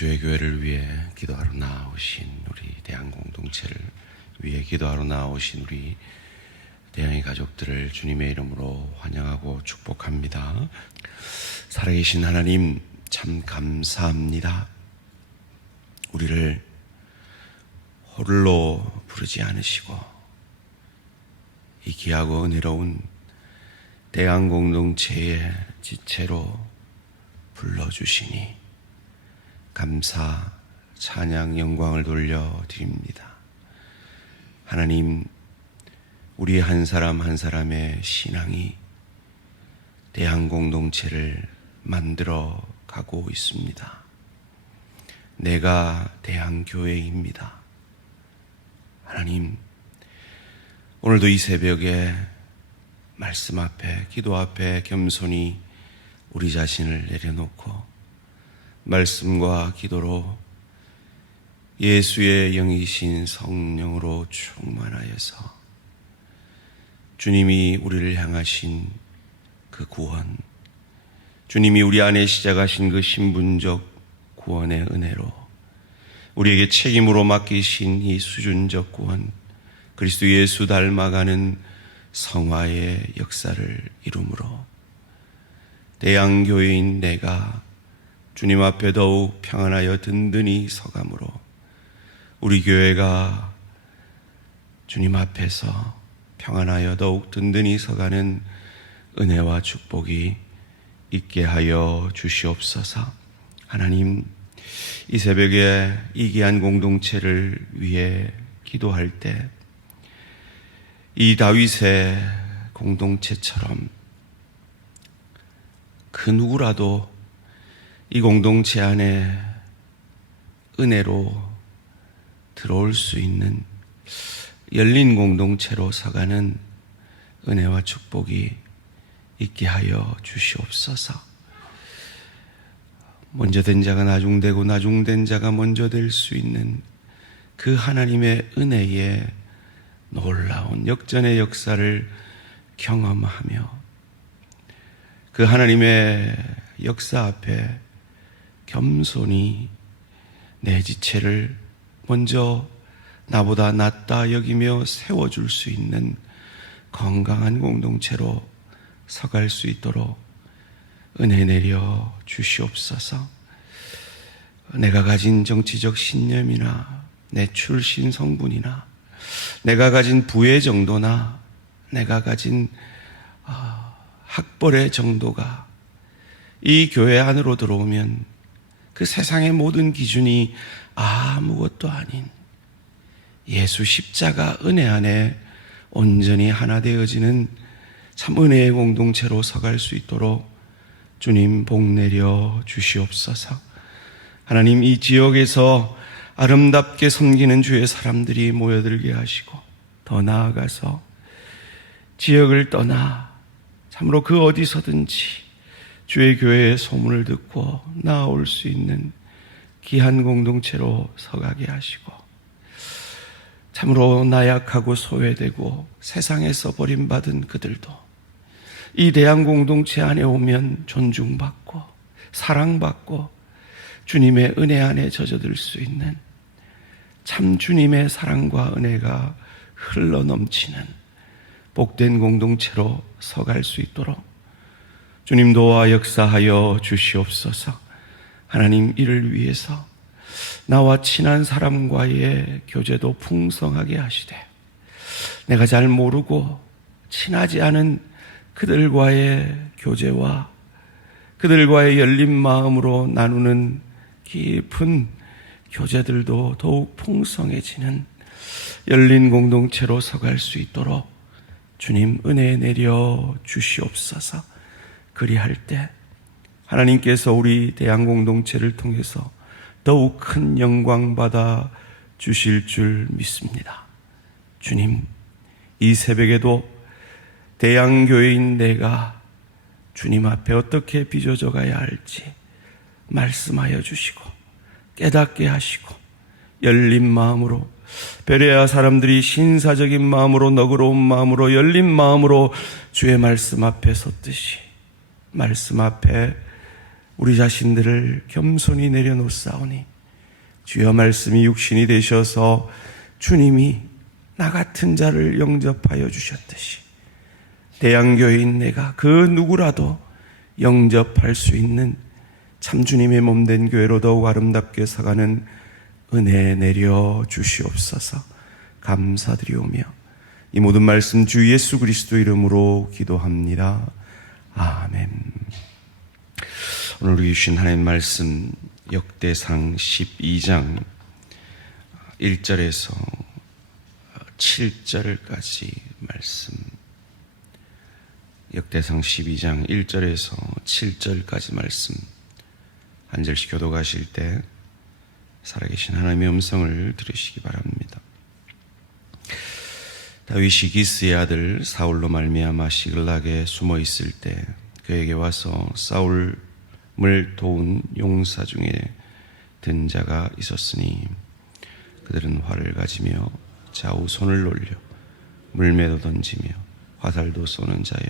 주의 교회를 위해 기도하러 나오신 우리 대한 공동체를 위해 기도하러 나오신 우리 대한의 가족들을 주님의 이름으로 환영하고 축복합니다. 살아계신 하나님 참 감사합니다. 우리를 홀로 부르지 않으시고 이 귀하고 은혜로운 대한 공동체의 지체로 불러주시니 감사, 찬양, 영광을 돌려드립니다. 하나님, 우리 한 사람 한 사람의 신앙이 대한 공동체를 만들어 가고 있습니다. 내가 대한 교회입니다. 하나님, 오늘도 이 새벽에 말씀 앞에, 기도 앞에 겸손히 우리 자신을 내려놓고 말씀과 기도로 예수의 영이신 성령으로 충만하여서 주님이 우리를 향하신 그 구원, 주님이 우리 안에 시작하신 그 신분적 구원의 은혜로 우리에게 책임으로 맡기신 이 수준적 구원, 그리스도 예수 닮아가는 성화의 역사를 이루므로 대양교회인 내가 주님 앞에 더욱 평안하여 든든히 서가므로 우리 교회가 주님 앞에서 평안하여 더욱 든든히 서가는 은혜와 축복이 있게 하여 주시옵소서. 하나님, 이 새벽에 이 귀한 공동체를 위해 기도할 때 이 다윗의 공동체처럼 그 누구라도 이 공동체 안에 은혜로 들어올 수 있는 열린 공동체로 서가는 은혜와 축복이 있게 하여 주시옵소서. 먼저 된 자가 나중되고 나중된 자가 먼저 될 수 있는 그 하나님의 은혜의 놀라운 역전의 역사를 경험하며 그 하나님의 역사 앞에 겸손히 내 지체를 먼저 나보다 낫다 여기며 세워줄 수 있는 건강한 공동체로 서갈 수 있도록 은혜 내려 주시옵소서. 내가 가진 정치적 신념이나 내 출신 성분이나 내가 가진 부의 정도나 내가 가진 학벌의 정도가 이 교회 안으로 들어오면 그 세상의 모든 기준이 아무것도 아닌 예수 십자가 은혜 안에 온전히 하나 되어지는 참 은혜의 공동체로 서갈 수 있도록 주님 복 내려 주시옵소서. 하나님, 이 지역에서 아름답게 섬기는 주의 사람들이 모여들게 하시고 더 나아가서 지역을 떠나 참으로 그 어디서든지 주의 교회의 소문을 듣고 나아올 수 있는 귀한 공동체로 서가게 하시고 참으로 나약하고 소외되고 세상에서 버림받은 그들도 이 대한 공동체 안에 오면 존중받고 사랑받고 주님의 은혜 안에 젖어들 수 있는 참 주님의 사랑과 은혜가 흘러 넘치는 복된 공동체로 서갈 수 있도록 주님 도와 역사하여 주시옵소서. 하나님, 이를 위해서 나와 친한 사람과의 교제도 풍성하게 하시되 내가 잘 모르고 친하지 않은 그들과의 교제와 그들과의 열린 마음으로 나누는 깊은 교제들도 더욱 풍성해지는 열린 공동체로 서갈 수 있도록 주님 은혜 내려 주시옵소서. 그리할 때 하나님께서 우리 대한 공동체를 통해서 더욱 큰 영광 받아 주실 줄 믿습니다. 주님, 이 새벽에도 대양교회인 내가 주님 앞에 어떻게 빚어져 가야 할지 말씀하여 주시고 깨닫게 하시고 열린 마음으로 베레아 사람들이 신사적인 마음으로 너그러운 마음으로 열린 마음으로 주의 말씀 앞에 섰듯이 말씀 앞에 우리 자신들을 겸손히 내려놓사오니 주여 말씀이 육신이 되셔서 주님이 나 같은 자를 영접하여 주셨듯이 대양교회인 내가 그 누구라도 영접할 수 있는 참 주님의 몸된 교회로 더욱 아름답게 서가는 은혜 내려 주시옵소서. 감사드리오며 이 모든 말씀 주 예수 그리스도 이름으로 기도합니다. 아멘. 오늘 우리 주신 하나님 말씀 역대상 12장 1절에서 7절까지 말씀, 역대상 12장 1절에서 7절까지 말씀 한 절씩 교독하실 때 살아계신 하나님의 음성을 들으시기 바랍니다. 다윗이 기스의 아들 사울로 말미암아 시글락에 숨어 있을 때 그에게 와서 사울을 도운 용사 중에 든 자가 있었으니 그들은 활을 가지며 좌우 손을 놀려 물매도 던지며 화살도 쏘는 자요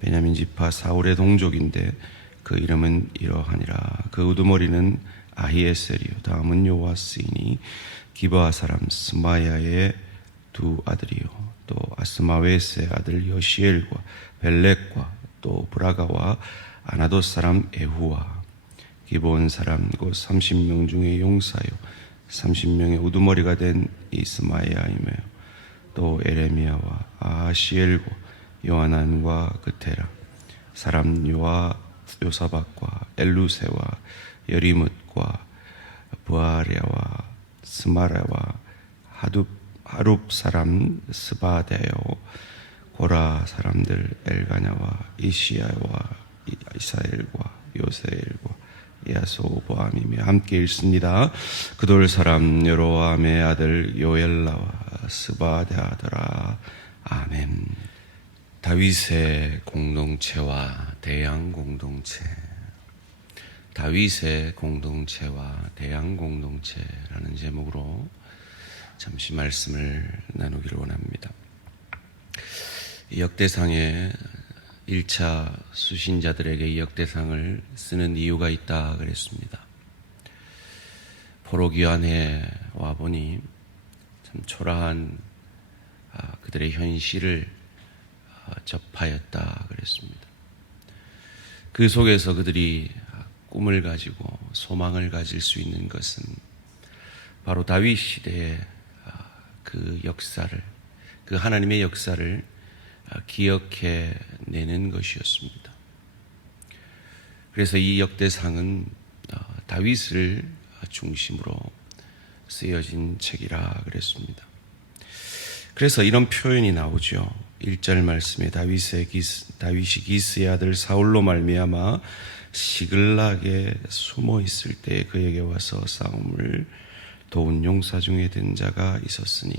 베냐민 지파 사울의 동족인데 그 이름은 이러하니라. 그 우두머리는 아히에셀이요 다음은 요아스이니 기브아 사람 스마야의 두 아들이요 또 아스마웨스의 아들 여시엘과 벨렉과 또 브라가와 아나돗 사람 에후와 기브온 사람 곧 30명 중에 용사요 30명의 우두머리가 된 이스마야이며 또 에레미야와 아시엘과 요하난과 그테라 사람 요사박과 엘루세와 여리뭇과 부아랴와 스마라와 하룹 사람 스바데요 고라 사람들 엘가냐와 이시야와 이사엘과 요세엘과 야소보암이며 함께 읽습니다. 그돌 사람 여로암의 아들 요엘라와 스바데하더라. 아멘. 다윗의 공동체와 대양 공동체, 다윗의 공동체와 대양 공동체라는 제목으로 잠시 말씀을 나누기를 원합니다. 이 역대상에 1차 수신자들에게 이 역대상을 쓰는 이유가 있다 그랬습니다. 포로기환에 와보니 참 초라한 그들의 현실을 접하였다 그랬습니다. 그 속에서 그들이 꿈을 가지고 소망을 가질 수 있는 것은 바로 다윗 시대의 그 역사를, 그 하나님의 역사를 기억해내는 것이었습니다. 그래서 이 역대상은 다윗을 중심으로 쓰여진 책이라 그랬습니다. 그래서 이런 표현이 나오죠. 1절 말씀에 다윗이 기스의 아들 사울로 말미암아 시글락에 숨어 있을 때 그에게 와서 싸움을 도운 용사 중에 든 자가 있었으니,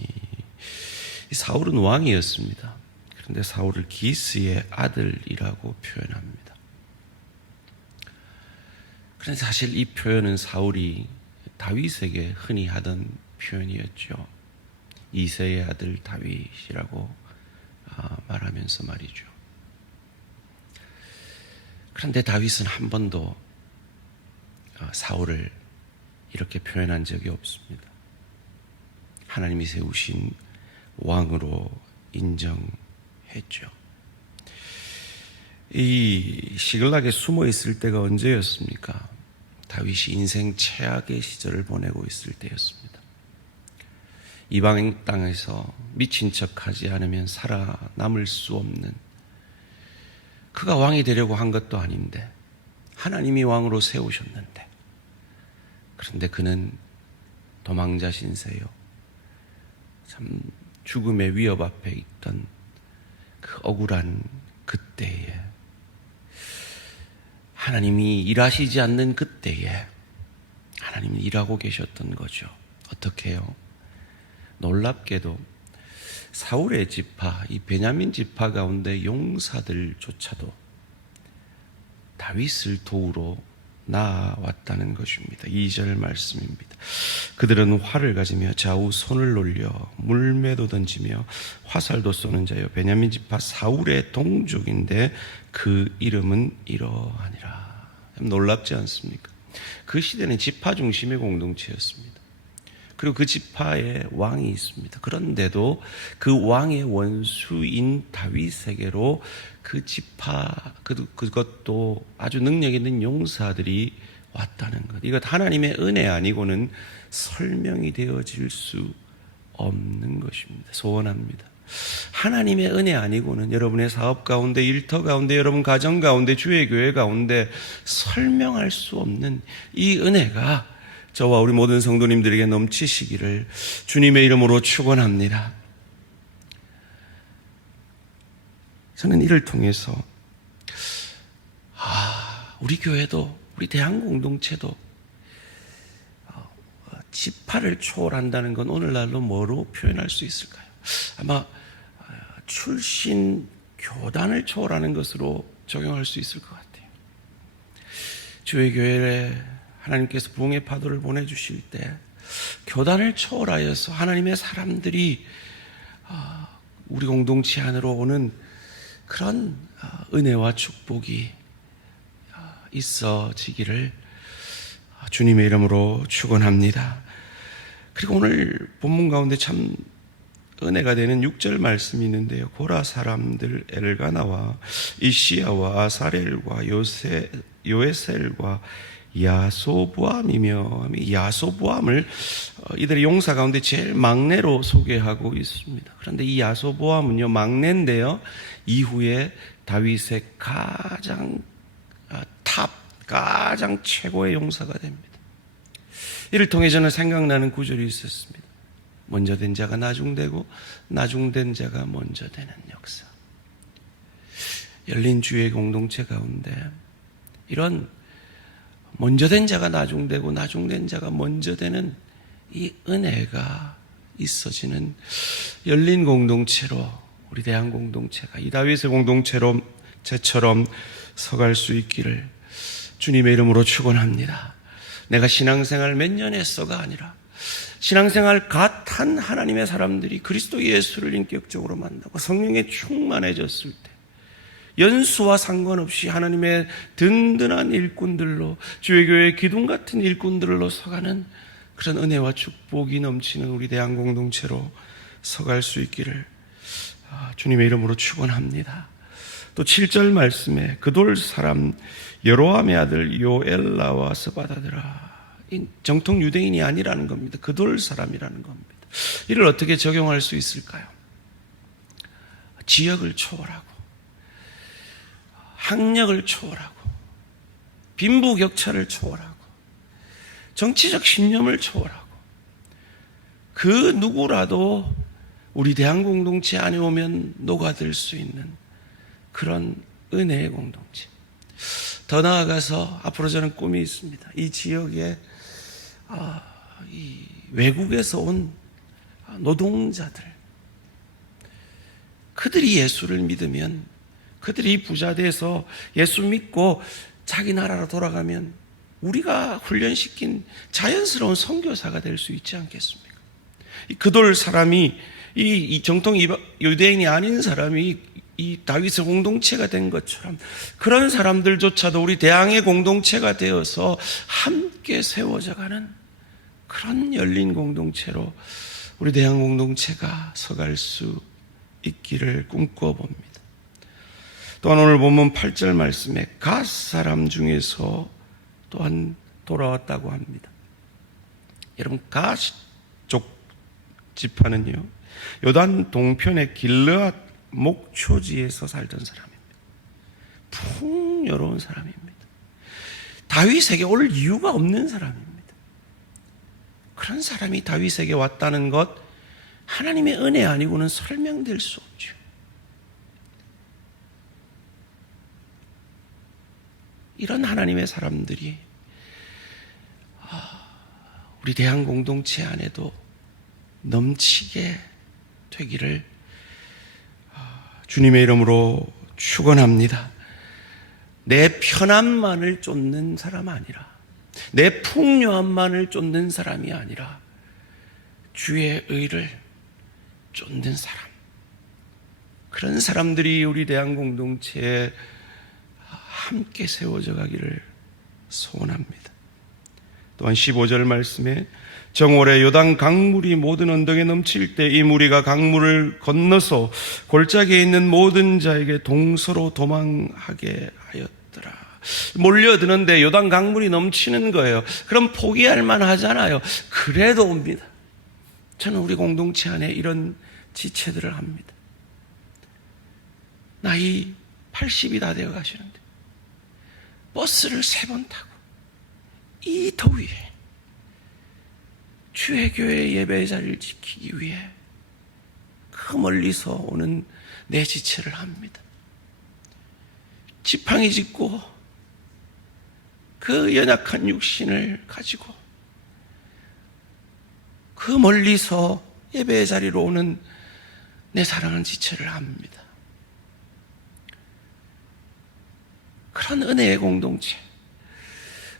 사울은 왕이었습니다. 그런데 사울을 기스의 아들이라고 표현합니다. 그런데 사실 이 표현은 사울이 다윗에게 흔히 하던 표현이었죠. 이새의 아들 다윗이라고 말하면서 말이죠. 그런데 다윗은 한 번도 사울을 이렇게 표현한 적이 없습니다. 하나님이 세우신 왕으로 인정했죠. 이 시글락에 숨어 있을 때가 언제였습니까? 다윗이 인생 최악의 시절을 보내고 있을 때였습니다. 이방 땅에서 미친 척하지 않으면 살아남을 수 없는, 그가 왕이 되려고 한 것도 아닌데 하나님이 왕으로 세우셨는데, 그런데 그는 도망자 신세요. 참 죽음의 위협 앞에 있던 그 억울한 그때에, 하나님이 일하시지 않는 그때에 하나님이 일하고 계셨던 거죠. 어떻게 해요? 놀랍게도 사울의 지파, 이 베냐민 지파 가운데 용사들조차도 다윗을 도우러 나아왔다는 것입니다. 2절 말씀입니다. 그들은 활을 가지며 좌우 손을 놀려 물매도 던지며 화살도 쏘는 자요 베냐민 지파 사울의 동족인데 그 이름은 이러하니라. 놀랍지 않습니까? 그 시대는 지파 중심의 공동체였습니다. 그리고 그 지파에 왕이 있습니다. 그런데도 그 왕의 원수인 다윗에게로 그 지파, 그것도 아주 능력 있는 용사들이 왔다는 것. 이것 하나님의 은혜 아니고는 설명이 되어질 수 없는 것입니다. 소원합니다. 하나님의 은혜 아니고는 여러분의 사업 가운데, 일터 가운데, 여러분 가정 가운데, 주의 교회 가운데 설명할 수 없는 이 은혜가 저와 우리 모든 성도님들에게 넘치시기를 주님의 이름으로 축원합니다. 저는 이를 통해서 우리 교회도, 우리 대한공동체도 지파를 초월한다는 건 오늘날로 뭐로 표현할 수 있을까요? 아마 출신 교단을 초월하는 것으로 적용할 수 있을 것 같아요. 주의 교회에 하나님께서 부흥의 파도를 보내주실 때 교단을 초월하여서 하나님의 사람들이 우리 공동체 안으로 오는 그런 은혜와 축복이 있어지기를 주님의 이름으로 축원합니다. 그리고 오늘 본문 가운데 참 은혜가 되는 6절 말씀이 있는데요. 고라 사람들 엘가나와 이시야와 아사렐과 요에셀과 야소보암이며, 야소보암을 이들의 용사 가운데 제일 막내로 소개하고 있습니다. 그런데 이 야소보암은요, 막내인데요, 이후에 다윗의 가장 최고의 용사가 됩니다. 이를 통해 저는 생각나는 구절이 있었습니다. 먼저 된 자가 나중되고 나중된 자가 먼저 되는 역사. 열린 주의 공동체 가운데 이런 먼저 된 자가 나중되고 나중된 자가 먼저 되는 이 은혜가 있어지는 열린 공동체로 우리 대한 공동체가 이 다윗의 공동체로 저처럼 서갈 수 있기를 주님의 이름으로 축원합니다. 내가 신앙생활 몇 년 했어가 아니라 신앙생활 갓한 하나님의 사람들이 그리스도 예수를 인격적으로 만나고 성령에 충만해졌을 때 연수와 상관없이 하나님의 든든한 일꾼들로 주의 교회의 기둥 같은 일꾼들로 서가는 그런 은혜와 축복이 넘치는 우리 대한 공동체로 서갈 수 있기를 주님의 이름으로 축원합니다. 또 7절 말씀에 그돌 사람 여로함의 아들 요엘라와 스바다더라. 정통 유대인이 아니라는 겁니다. 그돌 사람이라는 겁니다. 이를 어떻게 적용할 수 있을까요? 지역을 초월하고 학력을 초월하고 빈부격차를 초월하고 정치적 신념을 초월하고 그 누구라도 우리 대한공동체 안에 오면 녹아들 수 있는 그런 은혜의 공동체. 더 나아가서 앞으로 저는 꿈이 있습니다. 이 지역에 이 외국에서 온 노동자들, 그들이 예수를 믿으면, 그들이 부자 돼서 예수 믿고 자기 나라로 돌아가면 우리가 훈련시킨 자연스러운 선교사가 될 수 있지 않겠습니까? 그돌 사람이 이 정통 유대인이 아닌 사람이 이 다윗의 공동체가 된 것처럼 그런 사람들조차도 우리 대항의 공동체가 되어서 함께 세워져가는 그런 열린 공동체로 우리 대항 공동체가 서갈 수 있기를 꿈꿔봅니다. 또한 오늘 본문 8절 말씀에 갓 사람 중에서 또한 돌아왔다고 합니다. 여러분, 갓쪽 지파는요, 요단 동편의 길르앗 목초지에서 살던 사람입니다. 풍요로운 사람입니다. 다윗에게 올 이유가 없는 사람입니다. 그런 사람이 다윗에게 왔다는 것, 하나님의 은혜 아니고는 설명될 수 없죠. 이런 하나님의 사람들이 우리 대한 공동체 안에도 넘치게 되기를 주님의 이름으로 축원합니다. 내 편함만을 쫓는 사람 아니라, 내 풍요함만을 쫓는 사람이 아니라 주의 의를 쫓는 사람, 그런 사람들이 우리 대한 공동체에 함께 세워져 가기를 소원합니다. 또한 15절 말씀에 정월에 요단 강물이 모든 언덕에 넘칠 때 이 무리가 강물을 건너서 골짜기에 있는 모든 자에게 동서로 도망하게 하였더라. 몰려드는데 요단 강물이 넘치는 거예요. 그럼 포기할 만하잖아요. 그래도 옵니다. 저는 우리 공동체 안에 이런 지체들을 합니다. 나이 80이 다 되어 가시는데 버스를 3번 타고 이 더위에 주의 교회 예배 자리를 지키기 위해 그 멀리서 오는 내 지체를 합니다. 지팡이 짚고 그 연약한 육신을 가지고 그 멀리서 예배 자리로 오는 내 사랑하는 지체를 합니다. 그런 은혜의 공동체,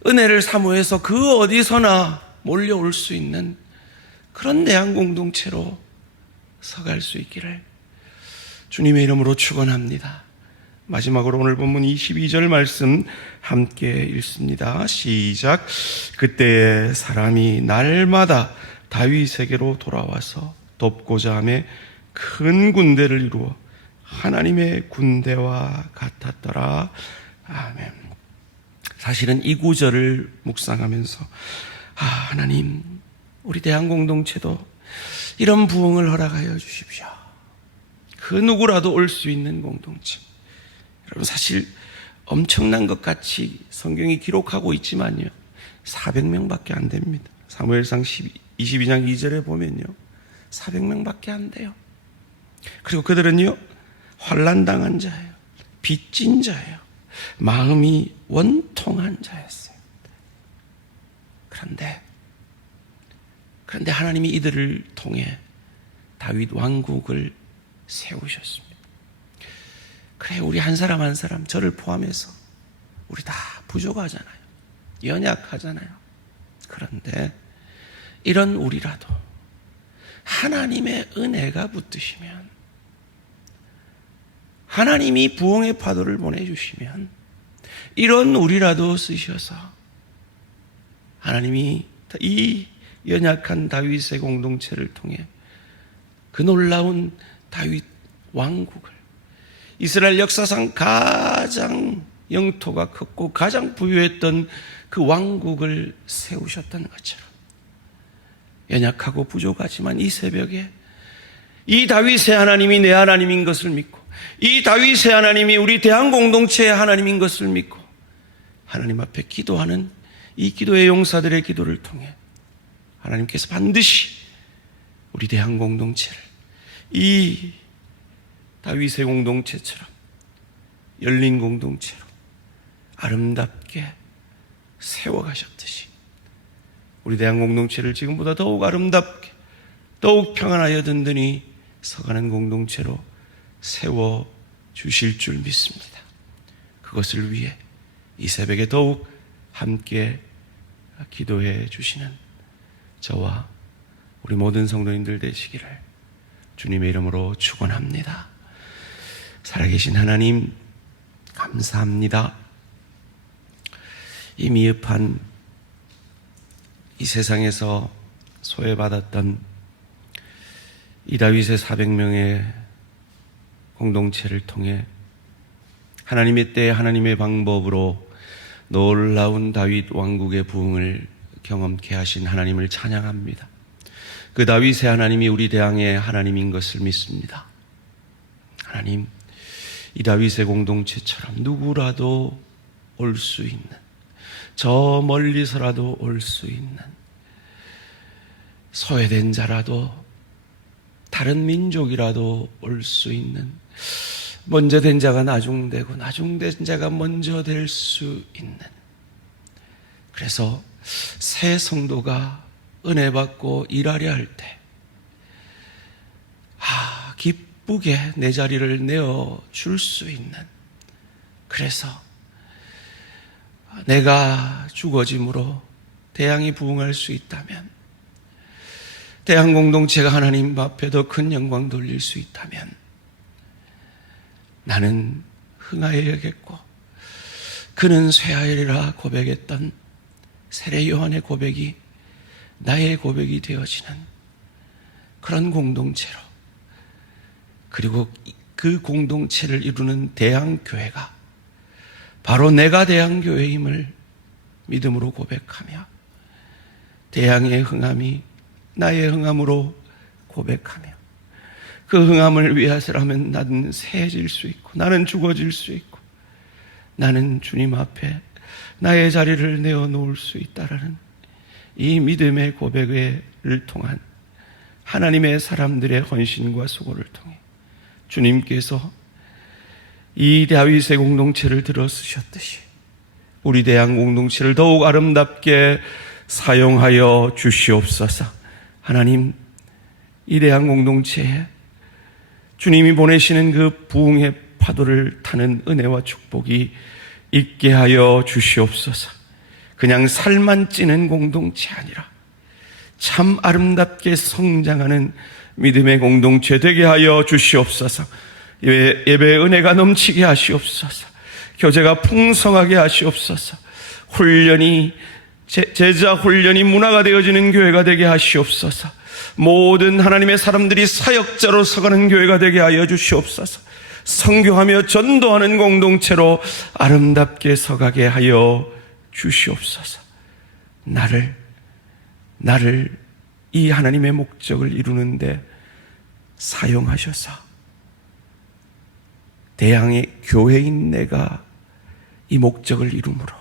은혜를 사모해서 그 어디서나 몰려올 수 있는 그런 내한 공동체로 서갈 수 있기를 주님의 이름으로 축원합니다. 마지막으로 오늘 본문 22절 말씀 함께 읽습니다. 시작. 그때에 사람이 날마다 다윗에게로 돌아와서 돕고자 하며 큰 군대를 이루어 하나님의 군대와 같았더라. 아멘. 사실은 이 구절을 묵상하면서 하나님, 우리 대한공동체도 이런 부흥을 허락하여 주십시오. 그 누구라도 올 수 있는 공동체. 여러분, 사실 엄청난 것 같이 성경이 기록하고 있지만요, 400명밖에 안 됩니다. 사무엘상 22장 2절에 보면요, 400명밖에 안 돼요. 그리고 그들은요, 환난당한 자예요. 빚진 자예요. 마음이 원통한 자였어요. 그런데 하나님이 이들을 통해 다윗 왕국을 세우셨습니다. 그래, 우리 한 사람 한 사람, 저를 포함해서 우리 다 부족하잖아요. 연약하잖아요. 그런데 이런 우리라도 하나님의 은혜가 붙으시면, 하나님이 부흥의 파도를 보내주시면, 이런 우리라도 쓰셔서 하나님이 이 연약한 다윗의 공동체를 통해 그 놀라운 다윗 왕국을, 이스라엘 역사상 가장 영토가 컸고 가장 부유했던 그 왕국을 세우셨던 것처럼, 연약하고 부족하지만 이 새벽에 이 다윗의 하나님이 내 하나님인 것을 믿고, 이 다윗의 하나님이 우리 대한공동체의 하나님인 것을 믿고 하나님 앞에 기도하는 이 기도의 용사들의 기도를 통해 하나님께서 반드시 우리 대한공동체를 이 다윗의 공동체처럼 열린 공동체로 아름답게 세워가셨듯이 우리 대한공동체를 지금보다 더욱 아름답게, 더욱 평안하여 든든히 서가는 공동체로 세워주실 줄 믿습니다. 그것을 위해 이 새벽에 더욱 함께 기도해 주시는 저와 우리 모든 성도님들 되시기를 주님의 이름으로 축원합니다. 살아계신 하나님, 감사합니다. 이 미흡한 이 세상에서 소외받았던 이 다윗의 400명의 공동체를 통해 하나님의 때 하나님의 방법으로 놀라운 다윗 왕국의 부흥을 경험케 하신 하나님을 찬양합니다. 그 다윗의 하나님이 우리 대항의 하나님인 것을 믿습니다. 하나님, 이 다윗의 공동체처럼 누구라도 올 수 있는, 저 멀리서라도 올 수 있는, 소외된 자라도 다른 민족이라도 올 수 있는, 먼저 된 자가 나중되고 나중된 자가 먼저 될 수 있는, 그래서 새 성도가 은혜 받고 일하려 할 때 기쁘게 내 자리를 내어줄 수 있는, 그래서 내가 죽어짐으로 대항이 부흥할 수 있다면, 대항 공동체가 하나님 앞에 더 큰 영광 돌릴 수 있다면 나는 흥하여 여겼고 그는 쇠하리라 고백했던 세례 요한의 고백이 나의 고백이 되어지는 그런 공동체로, 그리고 그 공동체를 이루는 대항교회가 바로 내가 대항교회임을 믿음으로 고백하며, 대항의 흥함이 나의 흥함으로 고백하며, 그 흥함을 위하서라면 나는 새해질 수 있고, 나는 죽어질 수 있고, 나는 주님 앞에 나의 자리를 내어놓을 수 있다라는 이 믿음의 고백을 통한 하나님의 사람들의 헌신과 수고를 통해 주님께서 이 다윗의 공동체를 들어 쓰셨듯이 우리 대항 공동체를 더욱 아름답게 사용하여 주시옵소서. 하나님, 이 대항 공동체에 주님이 보내시는 그 부흥의 파도를 타는 은혜와 축복이 있게 하여 주시옵소서. 그냥 살만 찌는 공동체 아니라 참 아름답게 성장하는 믿음의 공동체 되게 하여 주시옵소서. 예배의 은혜가 넘치게 하시옵소서. 교제가 풍성하게 하시옵소서. 훈련이 제자 훈련이 문화가 되어지는 교회가 되게 하시옵소서. 모든 하나님의 사람들이 사역자로 서가는 교회가 되게 하여 주시옵소서. 선교하며 전도하는 공동체로 아름답게 서가게 하여 주시옵소서. 나를 이 하나님의 목적을 이루는데 사용하셔서 대항의 교회인 내가 이 목적을 이루므로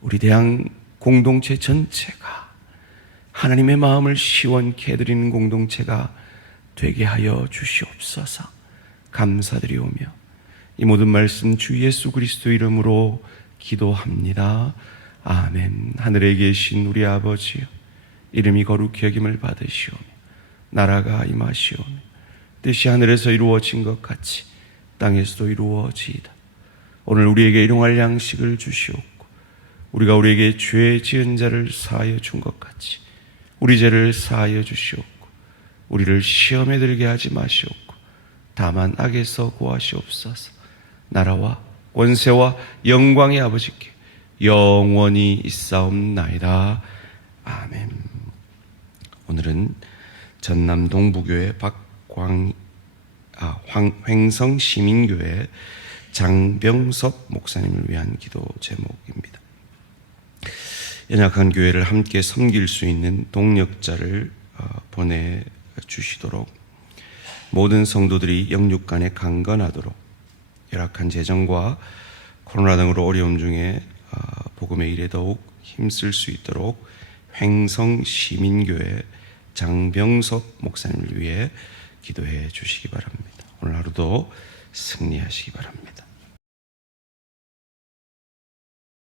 우리 대항 공동체 전체가 하나님의 마음을 시원케 해드리는 공동체가 되게 하여 주시옵소서. 감사드리오며 이 모든 말씀 주 예수 그리스도 이름으로 기도합니다. 아멘. 하늘에 계신 우리 아버지여, 이름이 거룩히 여김을 받으시오며 나라가 임하시오며 뜻이 하늘에서 이루어진 것 같이 땅에서도 이루어지이다. 오늘 우리에게 일용할 양식을 주시옵고 우리가 우리에게 죄 지은 자를 사하여 준 것 같이 우리 죄를 사하여 주시옵고 우리를 시험에 들게 하지 마시옵고 다만 악에서 구하시옵소서. 나라와 권세와 영광의 아버지께 영원히 있사옵나이다. 아멘. 오늘은 전남 동부교회 횡성 시민교회 장병섭 목사님을 위한 기도 제목입니다. 연약한 교회를 함께 섬길 수 있는 동력자를 보내주시도록, 모든 성도들이 영육간에 강건하도록, 열악한 재정과 코로나 등으로 어려움 중에 복음의 일에 더욱 힘쓸 수 있도록 횡성 시민교회 장병섭 목사님을 위해 기도해 주시기 바랍니다. 오늘 하루도 승리하시기 바랍니다.